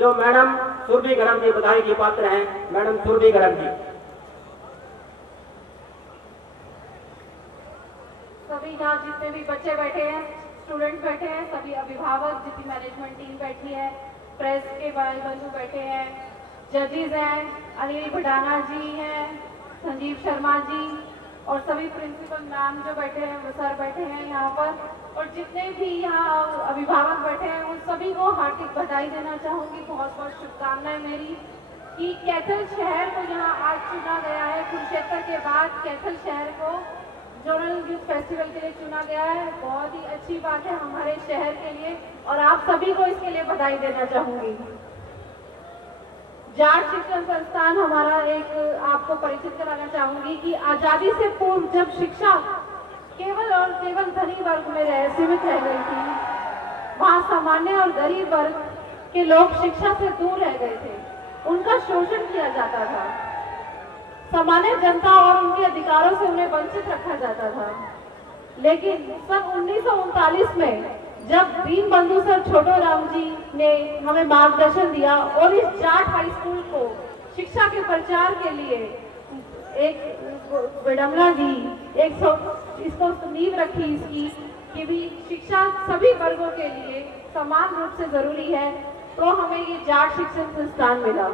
जो मैडम सुरभि गढ़म जी बधाई की पात्र हैं। मैडम सुरभि गढ़म जी। सभी यहाँ जितने भी बच्चे बैठे हैं, स्टूडेंट बैठे हैं, सभी अभिभावक, जितनी मैनेजमेंट टीम बैठी है, प्रेस के भाई बंधु बैठे हैं, जजेस हैं, अनिल भडाना जी हैं, संजीव शर्मा जी और सभी प्रिंसिपल मैम जो बैठे हैं, वो सर बैठे हैं यहाँ पर, और जितने भी यहाँ अभिभावक बैठे हैं उन सभी को हार्दिक बधाई देना चाहूँगी। बहुत बहुत शुभकामनाएं मेरी कि कैथल शहर को यहाँ आज चुना गया है। कुरुक्षेत्र के बाद कैथल शहर को जोनल यूथ फेस्टिवल के लिए चुना गया है। बहुत ही अच्छी बात है हमारे शहर के लिए और आप सभी को इसके लिए बधाई देना चाहूंगी। जाट शिक्षण संस्थान हमारा एक आपको परिचित कराना चाहूंगी कि आजादी से पूर्व जब शिक्षा केवल और केवल धनी वर्ग में सीमित रह गई थी, वहां सामान्य और गरीब वर्ग के लोग शिक्षा से दूर रह गए थे, उनका शोषण किया जाता था, सामान्य जनता और उनके अधिकारों से उन्हें वंचित रखा जाता था। लेकिन सन 1939 में जब दीनबंधु सर छोटूराम जी ने हमें मार्गदर्शन दिया और इस जाट हाई स्कूल को शिक्षा के प्रचार के लिए एक विडम्बना दी, इसको नींव रखी इसकी कि भी शिक्षा सभी वर्गों के लिए समान रूप से जरूरी है, तो हमें ये जाट शिक्षण संस्थान मिला।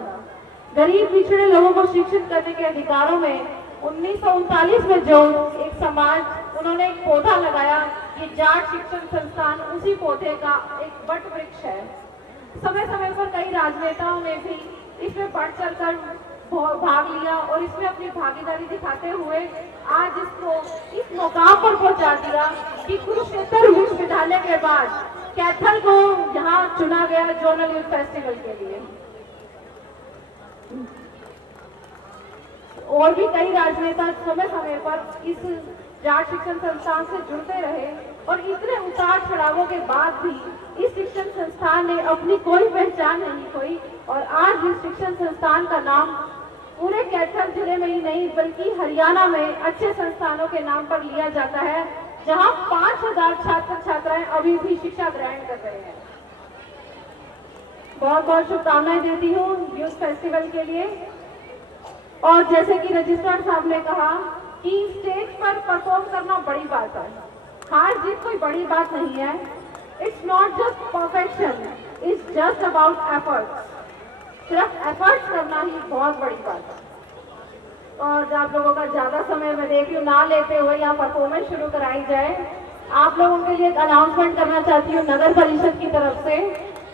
गरीब पिछड़े लोगों को शिक्षित करने के अधिकारों में 1939 में जो एक समाज उन्होंने एक पौधा लगाया, ये जाट शिक्षण संस्थान उसी पौधे का एक वट वृक्ष है। समय समय पर कई राजनेताओं ने भी इसमें बढ़ चढ़कर भाग लिया और इसमें अपनी भागीदारी दिखाते हुए आज इसको इस मुकाम पर पहुंचा दिया कि कुरुक्षेत्र विश्वविद्यालय के बाद कैथल को यहाँ चुना गया जोनल यूथ फेस्टिवल के लिए। और भी कई राजनेता समय समय पर इस जाट शिक्षण संस्थान से जुड़ते रहे और इतने उतार चढ़ावों के बाद भी इस शिक्षण संस्थान ने अपनी कोई पहचान नहीं खोई और आज इस शिक्षण संस्थान का नाम पूरे कैथल जिले में ही नहीं बल्कि हरियाणा में अच्छे संस्थानों के नाम पर लिया जाता है, जहां 5000 छात्र छात्राएं अभी भी शिक्षा ग्रहण कर रहे हैं। बहुत बहुत शुभकामनाएं देती हूँ यूथ फेस्टिवल के लिए। और जैसे कि रजिस्ट्रार साहब ने कहा कि स्टेज पर परफॉर्म करना बड़ी बात है, हार जीत कोई बड़ी बात नहीं है। It's not just perfection, it's just about efforts. सिर्फ एफर्ट्स करना ही बहुत बड़ी बात है। और आप लोगों का ज्यादा समय मैं देख रही हूँ ना लेते हुए यहाँ परफॉर्मेंस शुरू कराई जाए। आप लोगों के लिए एक अनाउंसमेंट करना चाहती हूँ नगर परिषद की तरफ से।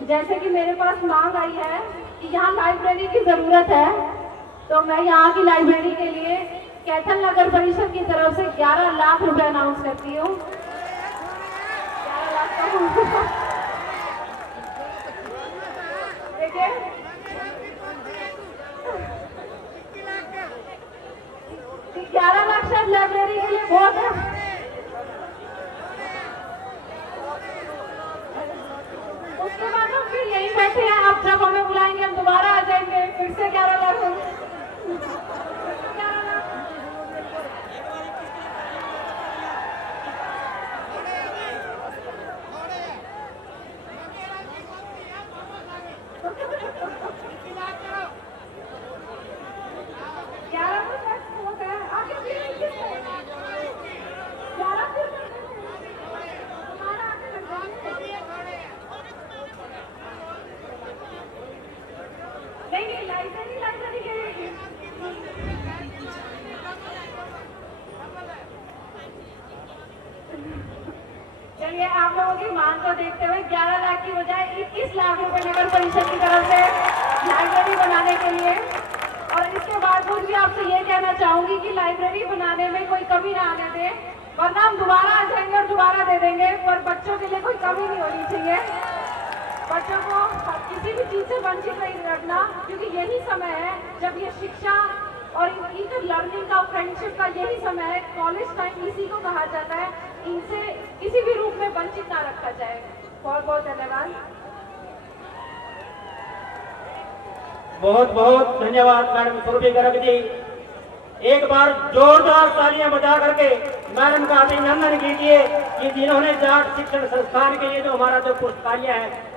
जैसे कि मेरे पास मांग आई है कि यहाँ लाइब्रेरी की जरूरत है, तो मैं यहाँ की लाइब्रेरी के लिए कैथल नगर परिषद की तरफ से 11 लाख रुपए अनाउंस करती हूँ। 11 लाख का देखिए 11 लाख शायद लाइब्रेरी के लिए बहुत है। उसके बाद हम फिर यहीं बैठे हैं, आप जब हमें बुलाएंगे हम दोबारा आ जाएंगे, फिर से 11 लाख होंगे। चलिए आप लोगों की मांग को देखते हुए 11 लाख की बजाय 21 लाख रुपए नगर परिषद की तरफ से लाइब्रेरी बनाने के लिए। और इसके बाद भी आपसे ये कहना चाहूंगी कि लाइब्रेरी बनाने में कोई कमी ना आने दें, वरना हम दोबारा आ जाएंगे और दोबारा दे देंगे। पर बच्चों के लिए कोई कमी नहीं होनी चाहिए, बच्चों को किसी भी चीज से वंचित नहीं रखना, क्योंकि यही समय है जब ये शिक्षा और इंटर लर्निंग का, फ्रेंडशिप का यही समय है। कॉलेज टाइम इसी को कहा जाता है, इनसे किसी भी रूप में वंचित ना रखा जाए। बहुत बहुत धन्यवाद। बहुत बहुत धन्यवाद मैडम सुरभि गर्ग जी। एक बार जोरदार तालियां बजा करके मैडम का अभिनंदन कीजिए कि जिन्होंने जाट शिक्षण संस्थान के लिए जो हमारा जो पुस्तकालय है